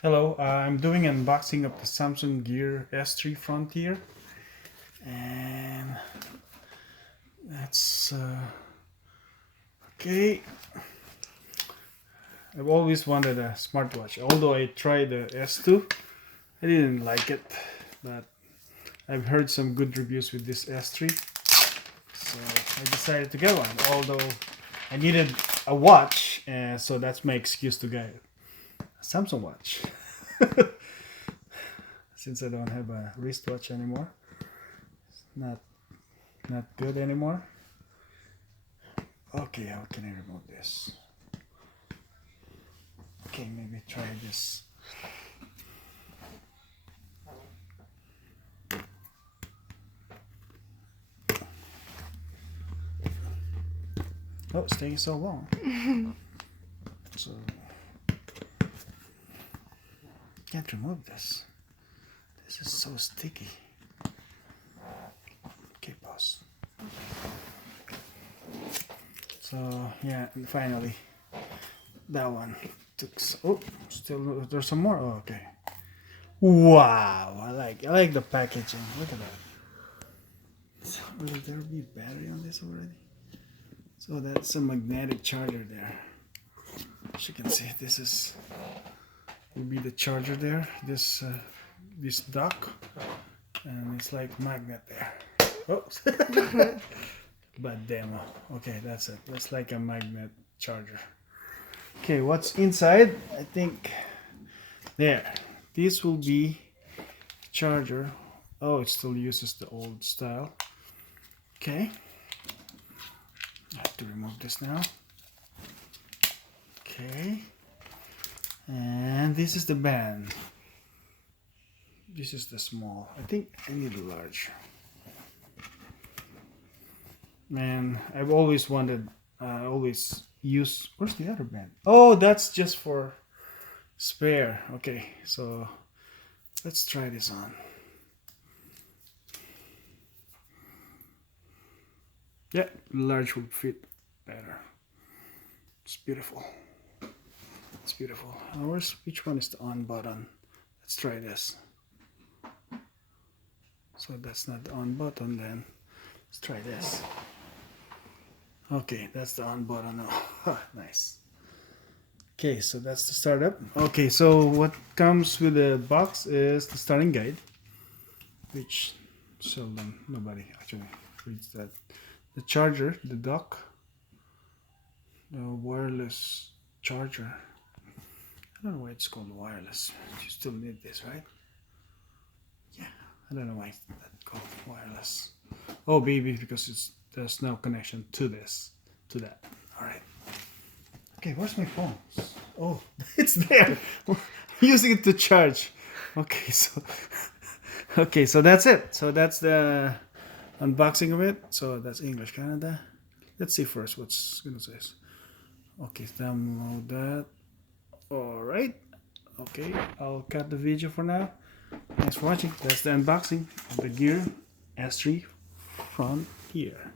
Hello, I'm doing unboxing of the Samsung Gear S3 Frontier, and that's okay. I've always wanted a smartwatch, although I tried the S2. I didn't like it, but I've heard some good reviews with this S3, so I decided to get one. Although I needed a watch, so that's my excuse to get a Samsung watch. Since I don't have a wristwatch anymore, not not good anymore. Okay, how can I remove this? Okay, maybe try this. Oh, it's taking so long. So can't remove this. This is so sticky. Okay, pause. So yeah, and finally that one took. Oh, still there's some more. Oh, okay. Wow, I like the packaging. Look at that. Will there be battery on this already? So that's a magnetic charger there. As you can see, this is will be the charger there. This dock, and it's like magnet there. Oops. Bad demo. Okay, that's it. That's like a magnet charger. Okay, what's inside? I think there. This will be charger. Oh, it still uses the old style. Okay. I have to remove this now. Okay. And this is the band. This is the small. I think I need a large. Man, I've always wanted, always use, where's the other band? Oh, that's just for spare. Okay, so let's try this on. Yeah, large would fit better. It's beautiful. It's beautiful. Which one is the on button? Let's try this. So that's not the on button then. Let's try this. Okay, that's the on button. Oh, nice. Okay, so that's the startup. Okay, so what comes with the box is the starting guide, which seldom nobody actually reads that. The charger, the dock, the wireless charger. I don't know why it's called wireless. You still need this, right? Yeah, I don't know why it's called wireless. Oh, baby, because there's no connection to that. All right. Okay, where's my phone? Oh, it's there. Using it to charge. Okay, so that's it. So that's the unboxing of it. So that's English Canada. Let's see first what's gonna say. Okay, download that. All right. Okay, I'll cut the video for now. Thanks for watching. That's the unboxing of the Gear S3 Frontier.